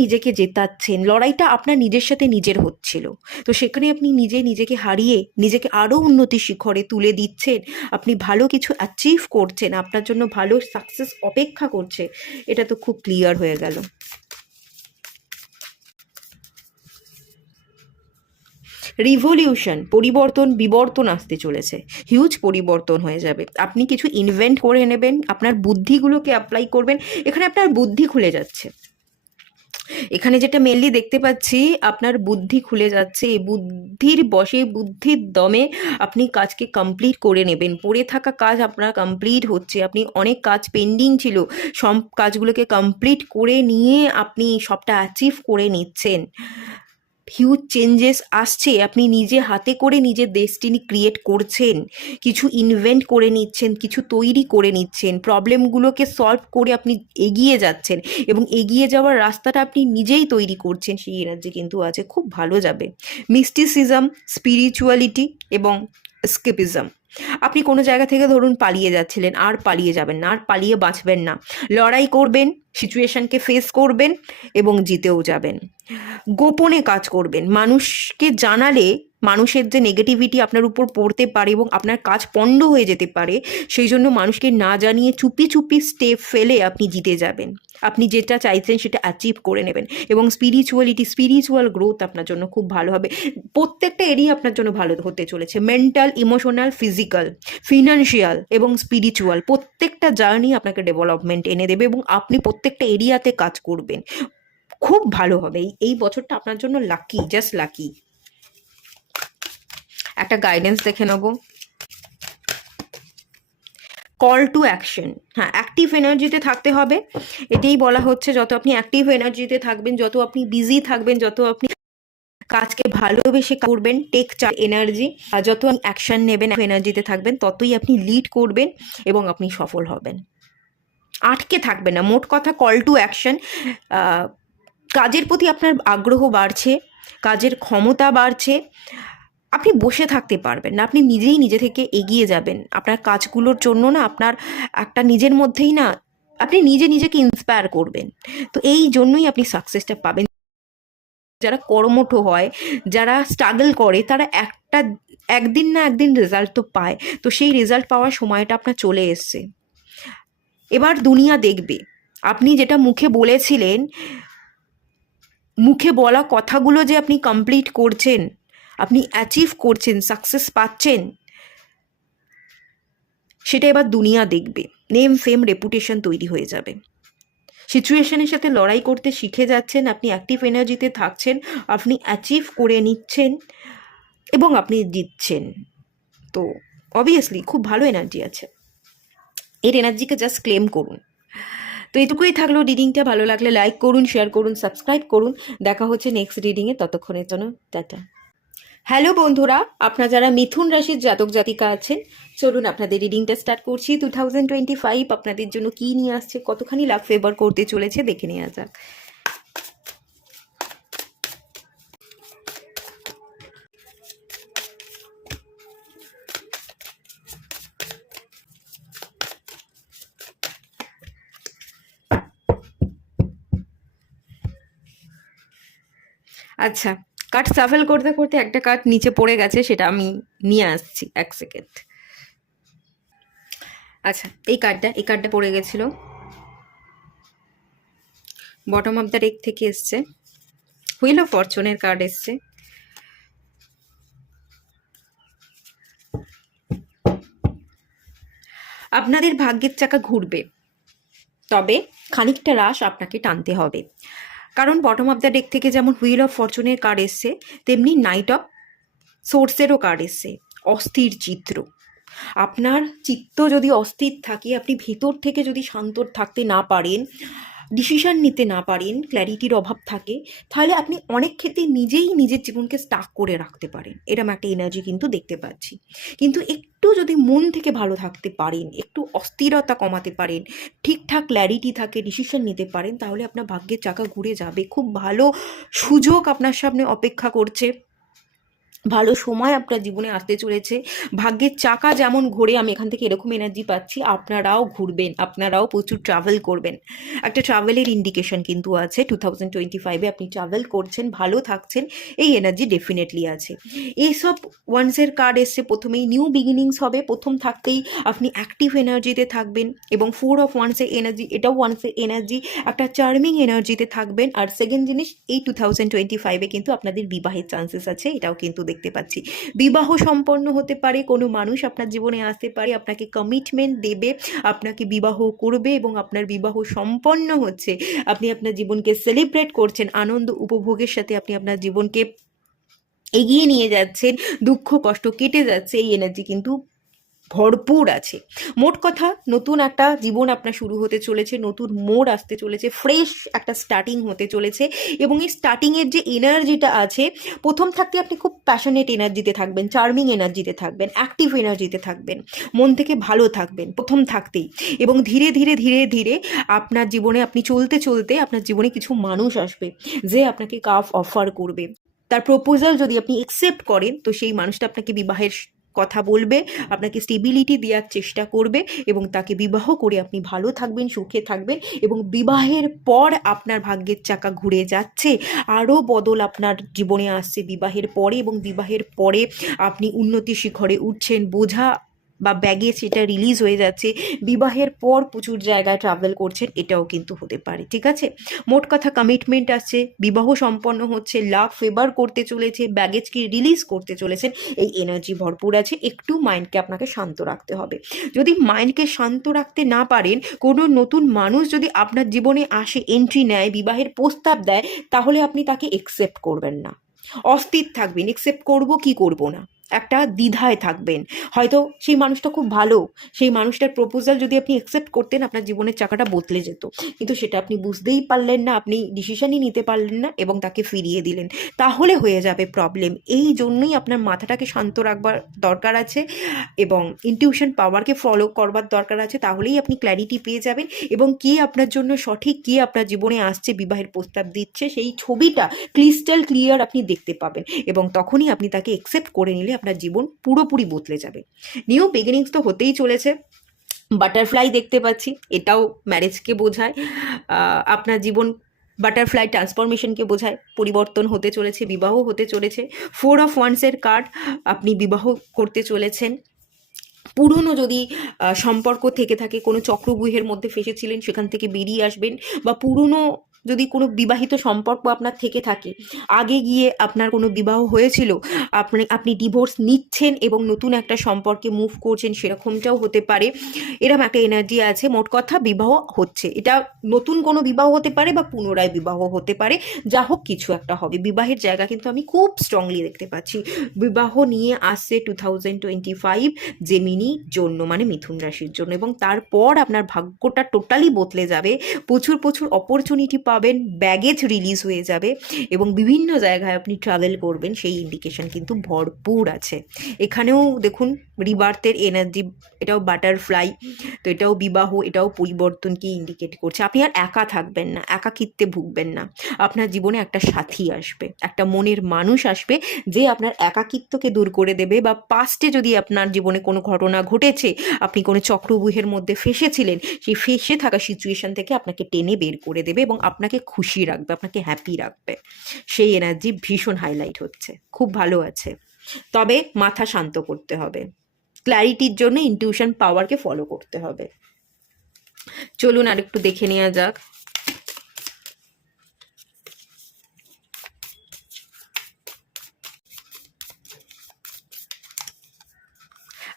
নিজেকে জেতাচ্ছেন। লড়াইটা আপনার নিজের সাথে নিজের হচ্ছিল, তো সেখানে আপনি নিজেকে হারিয়ে নিজেকে আরও উন্নতির শিখরে তুলে দিচ্ছেন। আপনি ভালো কিছু অ্যাচিভ করছেন, আপনার জন্য ভালো সাকসেস অপেক্ষা করছে। এটা তো খুব ক্লিয়ার হয়ে গেল। রিভলিউশন, পরিবর্তন, বিবর্তন আসতে চলেছে। হিউজ পরিবর্তন হয়ে যাবে। আপনি কিছু ইনভেন্ট করে নেবেন, আপনার বুদ্ধিগুলোকে অ্যাপ্লাই করবেন। এখানে আপনার বুদ্ধি খুলে যাচ্ছে। এখানে যেটা মেনলি দেখতে পাচ্ছি, আপনার বুদ্ধি খুলে যাচ্ছে। এই বুদ্ধির বশে, বুদ্ধির দমে আপনি কাজকে কমপ্লিট করে নেবেন। পড়ে থাকা কাজ আপনার কমপ্লিট হচ্ছে। আপনি অনেক কাজ পেন্ডিং ছিল, সব কাজগুলোকে কমপ্লিট করে নিয়ে আপনি সবটা অ্যাচিভ করে নিচ্ছেন। হিউজ চেঞ্জেস আসছে। আপনি নিজে হাতে করে নিজের ডেস্টিনি ক্রিয়েট করছেন, কিছু ইনভেন্ট করে নিচ্ছেন, কিছু তৈরি করে নিচ্ছেন, প্রবলেমগুলোকে সলভ করে আপনি এগিয়ে যাচ্ছেন, এবং এগিয়ে যাওয়ার রাস্তাটা আপনি নিজেই তৈরি করছেন। সেই এনার্জি কিন্তু আছে, খুব ভালো যাবে। মিস্টিসিজম, স্পিরিচুয়ালিটি এবং স্কেপিজম, আপনি কোনো জায়গা থেকে ধরুন পালিয়ে যাচ্ছিলেন, আর পালিয়ে যাবেন না, আর পালিয়ে বাঁচবেন না, লড়াই করবেন, সিচুয়েশনকে ফেস করবেন এবং জিতেও যাবেন। গোপনে কাজ করবেন, মানুষকে জানালে মানুষের যে নেগেটিভিটি আপনার উপর পড়তে পারে এবং আপনার কাজ পণ্ড হয়ে যেতে পারে, সেই জন্য মানুষকে না জানিয়ে চুপি চুপি স্টেপ ফেলে আপনি জিতে যাবেন। আপনি যেটা চাইছেন সেটা অ্যাচিভ করে নেবেন এবং স্পিরিচুয়াল গ্রোথ আপনার জন্য খুব ভালো হবে। প্রত্যেকটা এরিয়া আপনার জন্য ভালো হতে চলেছে, মেন্টাল, ইমোশনাল, ফিজিক্যাল, ফিনান্সিয়াল এবং স্পিরিচুয়াল প্রত্যেকটা জার্নি আপনাকে ডেভেলপমেন্ট এনে দেবে এবং আপনি প্রত্যেকটা এরিয়াতে কাজ করবেন, খুব ভালো হবে। এই বছরটা আপনার জন্য লাকি, জাস্ট লাকি। একটা গাইডেন্স দেখে নেব। কল টু অ্যাকশন, হ্যাঁ, অ্যাক্টিভ এনার্জিতে থাকতে হবে, এটাই বলা হচ্ছে। যত আপনি অ্যাক্টিভ এনার্জিতে থাকবেন, যত আপনি বিজি থাকবেন, যত আপনি কাজকে ভালোবেসে করবেন, টেক এনার্জি, আর যত অ্যাকশন নেবেন এনার্জিতে থাকবেন, ততই আপনি লিড করবেন এবং আপনি সফল হবেন, আটকে থাকবেন না। মোট কথা কল টু অ্যাকশন। কাজের প্রতি আপনার আগ্রহ বাড়ছে, কাজের ক্ষমতা বাড়ছে, আপনি বসে থাকতে পারবেন না, আপনি নিজেই নিজে থেকে এগিয়ে যাবেন আপনার কাজগুলোর জন্য। না, আপনার একটা নিজের মধ্যেই না, আপনি নিজে নিজেকে ইন্সপায়ার করবেন। তো এই জন্যই আপনি সাকসেসটা পাবেন। যারা কর্মঠ হয়, যারা স্ট্রাগল করে, তারা একদিন না একদিন রেজাল্ট তো পায়। তো সেই রেজাল্ট পাওয়ার সময়টা আপনার চলে এসছে। এবার দুনিয়া দেখবে আপনি যেটা মুখে বলেছিলেন, মুখে বলা কথাগুলো যে আপনি কমপ্লিট করছেন, আপনি অ্যাচিভ করছেন, সাকসেস পাচ্ছেন, সেটা এবার দুনিয়া দেখবে। নেম, ফেম, রেপুটেশন তৈরি হয়ে যাবে। সিচুয়েশনের সাথে লড়াই করতে শিখে যাচ্ছেন, আপনি অ্যাক্টিভ এনার্জিতে থাকছেন, আপনি অ্যাচিভ করে নিচ্ছেন এবং আপনি জিতছেন। তো অবভিয়াসলি খুব ভালো এনার্জি আছে, এর এনার্জিকে জাস্ট ক্লেম করুন। তো এটুকুই থাকলো রিডিংটা। ভালো লাগলে লাইক করুন, শেয়ার করুন, সাবস্ক্রাইব করুন। দেখা হচ্ছে নেক্সট রিডিংয়ে, ততক্ষণের জন্য টাটা। হ্যালো বন্ধুরা, আপনারা যারা মিথুন রাশির জাতক জাতিকা আছেন, চলুন আপনাদের রিডিংটা স্টার্ট করছি। 2025 আপনাদের জন্য কি নিয়ে আসছে, কতখানি লাভ ফেভার করতে চলেছে, দেখে নেওয়া যাক। আচ্ছা, কার্ড সাফেল করতে করতে একটা কার্ড নিচে পড়ে গেছে, সেটা আমি নিয়ে আসছি, এক সেকেন্ড। আচ্ছা, এই কার্ডটা পড়ে গেছিল, বটম অফ দ্য ডেক থেকে এসছে, হুইল অফ ফরচুনের কার্ড এসছে। আপনাদের ভাগ্যের চাকা ঘুরবে, তবে খানিকটা রাশ আপনাকে টানতে হবে। কারণ বটম অফ দ্য ডেক থেকে যেমন হুইল অফ ফরচুনের কার্ড এসছে, তেমনি নাইট অফ সোর্সেরও কার্ড এসছে, অস্থির চিত্র। আপনার চিত্ত যদি অস্থির থাকে, আপনি ভেতর থেকে যদি শান্ত থাকতে না পারেন, ডিসিশন নিতে না পারেন, ক্ল্যারিটির অভাব থাকে, তাহলে আপনি অনেক ক্ষেত্রে নিজেই নিজের জীবনকে স্টাক করে রাখতে পারেন। এরম একটা এনার্জি কিন্তু দেখতে পাচ্ছি। কিন্তু একটু যদি মন থেকে ভালো থাকতে পারেন, একটু অস্থিরতা কমাতে পারেন, ঠিকঠাক ক্ল্যারিটি থাকে, ডিসিশন নিতে পারেন, তাহলে আপনার ভাগ্যের চাকা ঘুরে যাবে। খুব ভালো সুযোগ আপনার সামনে অপেক্ষা করছে, ভালো সময় আপনার জীবনে আসতে চলেছে। ভাগ্যের চাকা যেমন ঘোরে, আমি এখান থেকে এরকম এনার্জি পাচ্ছি, আপনারাও ঘুরবেন, আপনারাও প্রচুর ট্রাভেল করবেন। একটা ট্রাভেলের ইন্ডিকেশন কিন্তু আছে। 2025-এ আপনি ট্রাভেল করছেন, ভালো থাকছেন, এই এনার্জি ডেফিনেটলি আছে। এইসব ওয়ান্সের কার্ড এসছে, প্রথমেই নিউ বিগিনিংস হবে, প্রথম থাকতেই আপনি অ্যাক্টিভ এনার্জিতে থাকবেন এবং 4 অফ ওয়ান্সের এনার্জি, এটাও ওয়ান্সের এনার্জি, একটা চার্মিং এনার্জিতে থাকবেন। আর সেকেন্ড জিনিস, এই 2025-এ কিন্তু আপনাদের বিবাহের চান্সেস আছে, এটাও কিন্তু দেখতে পাচ্ছি। বিবাহ সম্পন্ন হতে পারে, কোনো মানুষ আপনার জীবনে আসতে পারে, আপনাকে কমিটমেন্ট দেবে, আপনাকে বিবাহ করবে এবং আপনার বিবাহ সম্পন্ন হচ্ছে। আপনি আপনার জীবনকে সেলিব্রেট করছেন, আনন্দ উপভোগের সাথে আপনি আপনার জীবনকে এগিয়ে নিয়ে যাচ্ছেন, দুঃখ কষ্ট কেটে যাচ্ছে, এই এনার্জি কিন্তু ভরপুর আছে। মোট কথা, নতুন একটা জীবন আপনার শুরু হতে চলেছে, নতুন মোড় আসতে চলেছে, ফ্রেশ একটা স্টার্টিং হতে চলেছে। এবং এই স্টার্টিংয়ের যে এনার্জিটা আছে, প্রথম থাকতে আপনি খুব প্যাশনেট এনার্জিতে থাকবেন, চার্মিং এনার্জিতে থাকবেন, অ্যাক্টিভ এনার্জিতে থাকবেন, মন থেকে ভালো থাকবেন প্রথম থাকতেই। এবং ধীরে ধীরে ধীরে ধীরে আপনার জীবনে, আপনি চলতে চলতে আপনার জীবনে কিছু মানুষ আসবে যে আপনাকে কাফ অফার করবে। তার প্রপোজাল যদি আপনি অ্যাকসেপ্ট করেন, তো সেই মানুষটা আপনাকে বিবাহের কথা বলবে, আপনাকে স্টেবিলিটি দেওয়ার চেষ্টা করবে এবং তাকে বিবাহ করে আপনি ভালো থাকবেন, সুখে থাকবেন এবং বিবাহের পর আপনার ভাগ্যের চাকা ঘুরে যাচ্ছে, আরও বদল আপনার জীবনে আসছে বিবাহের পরে এবং বিবাহের পরে আপনি উন্নতি শিখরে উঠছেন, বোঝা বা ব্যাগে সেটা রিলিজ হয়ে যাচ্ছে, বিবাহের পর প্রচুর জায়গায় ট্রাভেল করছেন, এটাও কিন্তু হতে পারে। ঠিক আছে, মোট কথা কমিটমেন্ট আসছে, বিবাহ সম্পন্ন হচ্ছে, লাভ ফেভার করতে চলেছে, ব্যাগেজকে রিলিজ করতে চলেছেন, এই এনার্জি ভরপুর আছে। একটু মাইন্ডকে আপনাকে শান্ত রাখতে হবে। যদি মাইন্ডকে শান্ত রাখতে না পারেন, কোনো নতুন মানুষ যদি আপনার জীবনে আসে, এন্ট্রি নেয়, বিবাহের প্রস্তাব দেয়, তাহলে আপনি তাকে একসেপ্ট করবেন না, অস্থির থাকবেন, একসেপ্ট করব কি করব না, একটা দ্বিধায় থাকবেন। হয়তো সেই মানুষটা খুব ভালো, সেই মানুষটার প্রপোজাল যদি আপনি অ্যাকসেপ্ট করতেন, আপনার জীবনের চাকাটা বদলে যেত, কিন্তু সেটা আপনি বুঝতেই পারলেন না, আপনি ডিসিশনই নিতে পারলেন না এবং তাকে ফিরিয়ে দিলেন, তাহলে হয়ে যাবে প্রবলেম। এই জন্যই আপনার মাথাটাকে শান্ত রাখবার দরকার আছে এবং ইনটিউশন পাওয়ারকে ফলো করবার দরকার আছে, তাহলেই আপনি ক্ল্যারিটি পেয়ে যাবেন এবং কে আপনার জন্য সঠিক, কে আপনার জীবনে আসছে, বিবাহের প্রস্তাব দিচ্ছে, সেই ছবিটা ক্রিস্টাল ক্লিয়ার আপনি দেখতে পাবেন এবং তখনই আপনি তাকে অ্যাকসেপ্ট করে নিলে আপনার জীবন পুরোপুরি বদলে যাবে। নিউ বিগিনিংস তো হতেই চলেছে। বাটারফ্লাই দেখতে পাচ্ছি, এটাও ম্যারেজকে বোঝায়। আপনার জীবন বাটারফ্লাই ট্রান্সফরমেশনকে বোঝায়, পরিবর্তন হতে চলেছে, বিবাহ হতে চলেছে। 4 অফ ওয়ান্সের কার্ড, আপনি বিবাহ করতে চলেছেন। পুরনো যদি সম্পর্ক থেকে থাকে, কোনো চক্রব্যূহের মধ্যে ফেসেছিলেন, সেখান থেকে বেরিয়ে আসবেন, বা পুরনো যদি কোনো বিবাহিত সম্পর্ক আপনার থেকে থাকে, আগে গিয়ে আপনার কোনো বিবাহ হয়েছিল, আপনি ডিভোর্স নিচ্ছেন এবং নতুন একটা সম্পর্কে মুভ করছেন, সেরকমটাও হতে পারে। এরকম একটা এনার্জি আছে। মোট কথা বিবাহ হচ্ছে, এটা নতুন কোনো বিবাহ হতে পারে বা পুনরায় বিবাহ হতে পারে, যা হোক কিছু একটা হবে। বিবাহের জায়গা কিন্তু আমি খুব স্ট্রংলি দেখতে পাচ্ছি। বিবাহ নিয়ে আসছে 2025 জেমিনির জন্য, মানে মিথুন রাশির জন্য, এবং তারপর আপনার ভাগ্যটা টোটালি বদলে যাবে। প্রচুর প্রচুর অপরচুনিটি পাবেন, ব্যাগেজ রিলিজ হয়ে যাবে এবং বিভিন্ন জায়গায় আপনি ট্রাভেল করবেন, সেই ইন্ডিকেশন কিন্তু ভরপুর আছে। এখানেও দেখুন রিবার্থের এনার্জি, এটাও বাটারফ্লাই, তো এটাও বিবাহ, এটাও পরিবর্তনকে ইন্ডিকেট করছে। আপনি আর একা থাকবেন না, একাকিত্বে ভুগবেন না, আপনার জীবনে একটা সাথী আসবে, একটা মনের মানুষ আসবে, যে আপনার একাকিত্বকে দূর করে দেবে। বা পাস্টে যদি আপনার জীবনে কোনো ঘটনা ঘটেছে, আপনি কোনো চক্রব্যূহের মধ্যে ফেসেছিলেন, সেই ফেসে থাকা সিচুয়েশন থেকে আপনাকে টেনে বের করে দেবে এবং আপনাকে খুশি রাখবে, আপনাকে হ্যাপি রাখবে। সেই এনার্জি ভীষণ হাইলাইট হচ্ছে, খুব ভালো আছে। তবে মাথা শান্ত করতে হবে, ক্ল্যারিটির জন্য ইনটিউশন পাওয়ারকে ফলো করতে হবে। চলুন আর একটু দেখে নেওয়া যাক।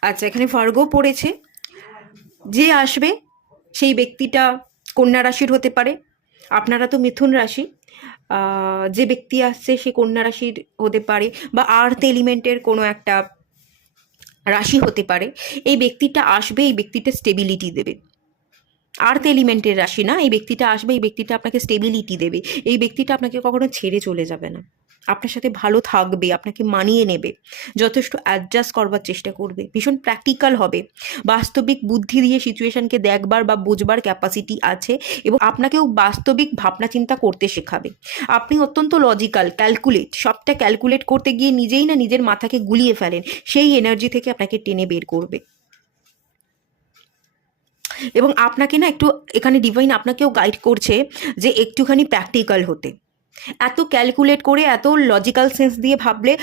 আচ্ছা, এখানে ভার্গো পড়েছে। যে আসবে সেই ব্যক্তিটা কন্যা রাশির হতে পারে, আপনারা তো মিথুন রাশি। যে ব্যক্তি আসছে সে কন্যা রাশির হতে পারে বা আর্থ এলিমেন্টের কোনো একটা রাশি হতে পারে। এই ব্যক্তিটা আসবে, এই ব্যক্তিটা স্টেবিলিটি দেবে। আর্থ এলিমেন্টের রাশি না, এই ব্যক্তিটা আসবে, এই ব্যক্তিটা আপনাকে স্টেবিলিটি দেবে, এই ব্যক্তিটা আপনাকে কখনো ছেড়ে চলে যাবে না, আপনার সাথে ভালো থাকবে, আপনাকে মানিয়ে নেবে, যথেষ্ট অ্যাডজাস্ট করবার চেষ্টা করবে, ভীষণ প্র্যাকটিক্যাল হবে, বাস্তবিক বুদ্ধি দিয়ে সিচুয়েশনকে দেখবার বা বুঝবার ক্যাপাসিটি আছে এবং আপনাকেও বাস্তবিক ভাবনা চিন্তা করতে শেখাবে। আপনি অত্যন্ত লজিক্যাল, ক্যালকুলেট, সবটা ক্যালকুলেট করতে গিয়ে নিজেই না নিজের মাথাকে গুলিয়ে ফেলেন, সেই এনার্জি থেকে আপনাকে টেনে বের করবে এবং আপনাকে না একটু, এখানে ডিভাইন আপনাকেও গাইড করছে যে একটুখানি প্র্যাকটিক্যাল হতে। এত ক্যালকুলেট করে, এত লজিক্যাল সেন্স দিয়ে ভাবলে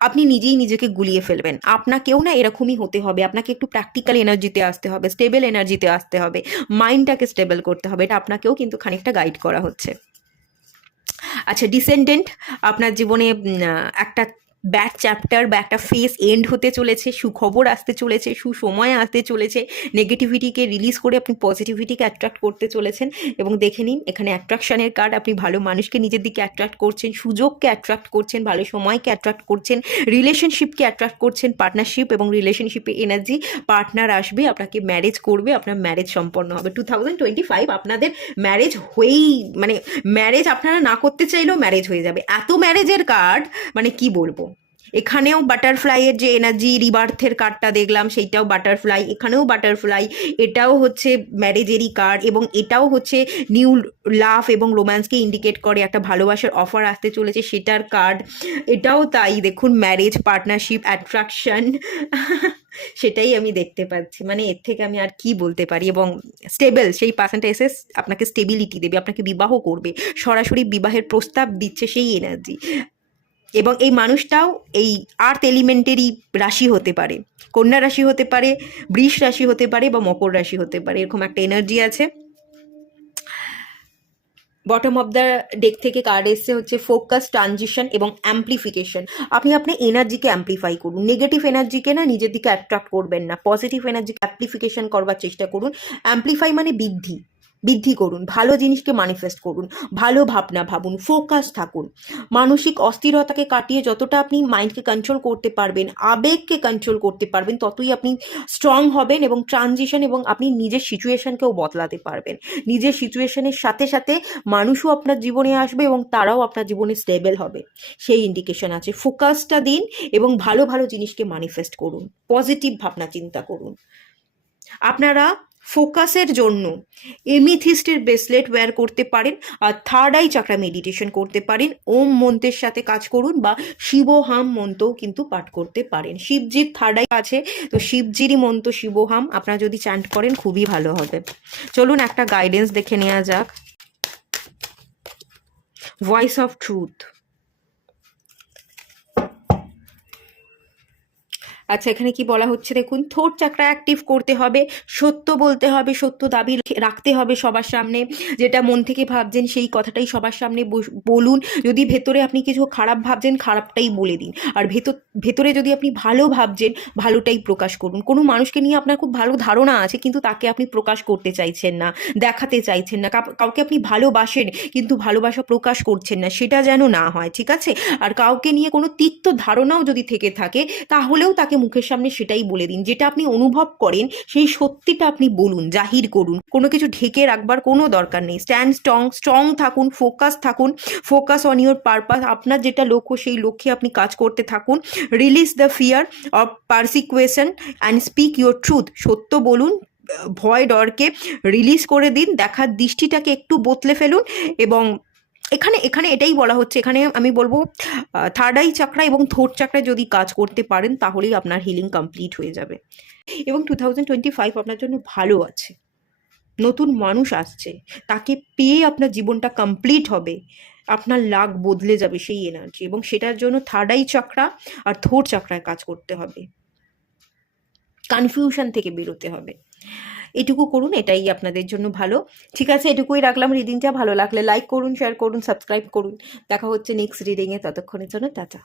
আপনি নিজেই নিজেকে গুলিয়ে ফেলবেন। আপনাকেও না এরকমই হতে হবে, আপনাকে একটু প্র্যাকটিক্যাল এনার্জিতে আসতে হবে, স্টেবল এনার্জিতে আসতে হবে, মাইন্ডটাকে স্টেবল করতে হবে, এটা আপনাকেও কিন্তু খানিকটা গাইড করা হচ্ছে। আচ্ছা, ডিসেন্ডেন্ট, আপনার জীবনে একটা ব্যাড চ্যাপ্টার বা একটা ফেস এন্ড হতে চলেছে, সুখবর আসতে চলেছে, সুসময় আসতে চলেছে, নেগেটিভিটিকে রিলিজ করে আপনি পজিটিভিটিকে অ্যাট্রাক্ট করতে চলেছেন। এবং দেখে নিন, এখানে অ্যাট্রাকশনের কার্ড, আপনি ভালো মানুষকে নিজের দিকে অ্যাট্রাক্ট করছেন, সুযোগকে অ্যাট্রাক্ট করছেন, ভালো সময়কে অ্যাট্রাক্ট করছেন, রিলেশনশিপকে অ্যাট্রাক্ট করছেন, পার্টনারশিপ এবং রিলেশনশিপে এনার্জি, পার্টনার আসবে, আপনাকে ম্যারেজ করবে, আপনার ম্যারেজ সম্পন্ন হবে। 2025 আপনাদের ম্যারেজ হয়েই, মানে ম্যারেজ আপনারা না করতে চাইলেও ম্যারেজ হয়ে যাবে, এত ম্যারেজের কার্ড, মানে কি বলবো। এখানেও বাটারফ্লাইয়ের যে এনার্জি, রিবার্থের কার্ডটা দেখলাম সেইটাও বাটারফ্লাই, এখানেও বাটারফ্লাই, এটাও হচ্ছে ম্যারেজেরই কার্ড, এবং এটাও হচ্ছে নিউ লাভ এবং রোম্যান্সকে ইন্ডিকেট করে, একটা ভালোবাসার অফার আসতে চলেছে সেটার কার্ড। এটাও তাই, দেখুন ম্যারেজ, পার্টনারশিপ, অ্যাট্রাকশন সেটাই আমি দেখতে পাচ্ছি। মানে এর থেকে আমি আর কি বলতে পারি। এবং স্টেবল, সেই পার্সনটা এসে আপনাকে স্টেবিলিটি দেবে, আপনাকে বিবাহ করবে, সরাসরি বিবাহের প্রস্তাব দিচ্ছে সেই এনার্জি। এবং এই মানুষটাও এই আর্থ এলিমেন্টেরই রাশি হতে পারে, কন্যা রাশি হতে পারে, বৃষ রাশি হতে পারে, বা মকর রাশি হতে পারে, এরকম একটা এনার্জি আছে। বটম অফ দ্য ডেক থেকে কার্ড এসছে হচ্ছে ফোকাস, ট্রানজিশন এবং অ্যাম্প্লিফিকেশন। আপনি আপনার এনার্জিকে অ্যাম্প্লিফাই করুন, নেগেটিভ এনার্জিকে না নিজের দিকে অ্যাট্রাক্ট করবেন না, পজিটিভ এনার্জিকে অ্যাম্প্লিফিকেশন করবার চেষ্টা করুন। অ্যাম্প্লিফাই মানে বৃদ্ধি, বৃদ্ধি করুন, ভালো জিনিসকে ম্যানিফেস্ট করুন, ভালো ভাবনা ভাবুন, ফোকাস থাকুন। মানসিক অস্থিরতাকে কাটিয়ে যতটা আপনি মাইন্ডকে কন্ট্রোল করতে পারবেন, আবেগকে কন্ট্রোল করতে পারবেন, ততই আপনি স্ট্রং হবেন এবং ট্রানজিশন, এবং আপনি নিজের সিচুয়েশনকেও বদলাতে পারবেন। নিজের সিচুয়েশনের সাথে সাথে মানুষও আপনার জীবনে আসবে এবং তারাও আপনার জীবনে স্টেবল হবে, সেই ইন্ডিকেশন আছে। ফোকাসটা দিন এবং ভালো ভালো জিনিসকে ম্যানিফেস্ট করুন, পজিটিভ ভাবনা চিন্তা করুন। আপনারা ফোকাসের জন্য এমিথিস্টের ব্রেসলেট ওয়্যার করতে পারেন, আর থার্ড আই চাকরা মেডিটেশন করতে পারেন, ওম মন্ত্রের সাথে কাজ করুন, বা শিবহাম মন্ত্রও কিন্তু পাঠ করতে পারেন। শিবজির থার্ড আই আছে, তো শিবজিরই মন্ত্র শিবহাম আপনারা যদি চ্যান্ট করেন খুবই ভালো হবে। চলুন একটা গাইডেন্স দেখে নেওয়া যাক। Voice of truth. আচ্ছা, এখানে কি বলা হচ্ছে দেখুন, থ্রোট চাকরা অ্যাক্টিভ করতে হবে, সত্য বলতে হবে, সত্য দাবি রাখতে হবে সবার সামনে, যেটা মন থেকে ভাবছেন সেই কথাটাই সবার সামনে বলুন। যদি ভেতরে আপনি কিছু খারাপ ভাবছেন, খারাপটাই বলে দিন, আর ভেতরে যদি আপনি ভালো ভাবছেন, ভালোটাই প্রকাশ করুন। কোনো মানুষকে নিয়ে আপনার খুব ভালো ধারণা আছে কিন্তু তাকে আপনি প্রকাশ করতে চাইছেন না, দেখাতে চাইছেন না, কাউকে আপনি ভালোবাসেন কিন্তু ভালোবাসা প্রকাশ করছেন না, সেটা যেন না হয়, ঠিক আছে? আর কাউকে নিয়ে কোনো তিক্ত ধারণাও যদি থেকে থাকে, তাহলেও তাকে মুখের সামনে সেটাই বলে দিন, যেটা আপনি অনুভব করেন সেই সত্যিটা আপনি বলুন, জাহির করুন। কোনো কিছু ঢেকে রাখবার কোনো দরকার নেই। স্ট্যান্ড স্ট্রং, স্ট্রং থাকুন, ফোকাস থাকুন, ফোকাস অন ইউর পারপাস। আপনার যেটা লক্ষ্য সেই লক্ষ্যে আপনি কাজ করতে থাকুন। Release the fear of persecution and speak your truth. সত্য বলুন, ভয় ডরকে রিলিজ করে দিন, দেখার দৃষ্টিটাকে একটু বদলে ফেলুন। এবং এখানে এখানে এটাই বলা হচ্ছে, এখানে আমি বলবো থার্ড আই চাকরা এবং থ্রোট চাকরা যদি কাজ করতে পারেন তাহলেই আপনার হিলিং কমপ্লিট হয়ে যাবে। এবং 2025 আপনার জন্য ভালো আছে, নতুন মানুষ আসছে, তাকে পেয়ে আপনার জীবনটা কমপ্লিট হবে, আপনার লাক বদলে যাবে সেই এনার্জি। এবং সেটার জন্য থার্ড আই চাকরা আর থ্রোট চাকরায় কাজ করতে হবে, কনফিউশন থেকে বেরোতে হবে। এটুকু করুন, এটাই আপনাদের জন্য ভালো। ঠিক আছে, এটুকুই রাখলাম রিডিংটা। ভালো লাগলে লাইক করুন, শেয়ার করুন, সাবস্ক্রাইব করুন। দেখা হচ্ছে নেক্সট রিডিংয়ে, ততক্ষণের জন্য টাটা।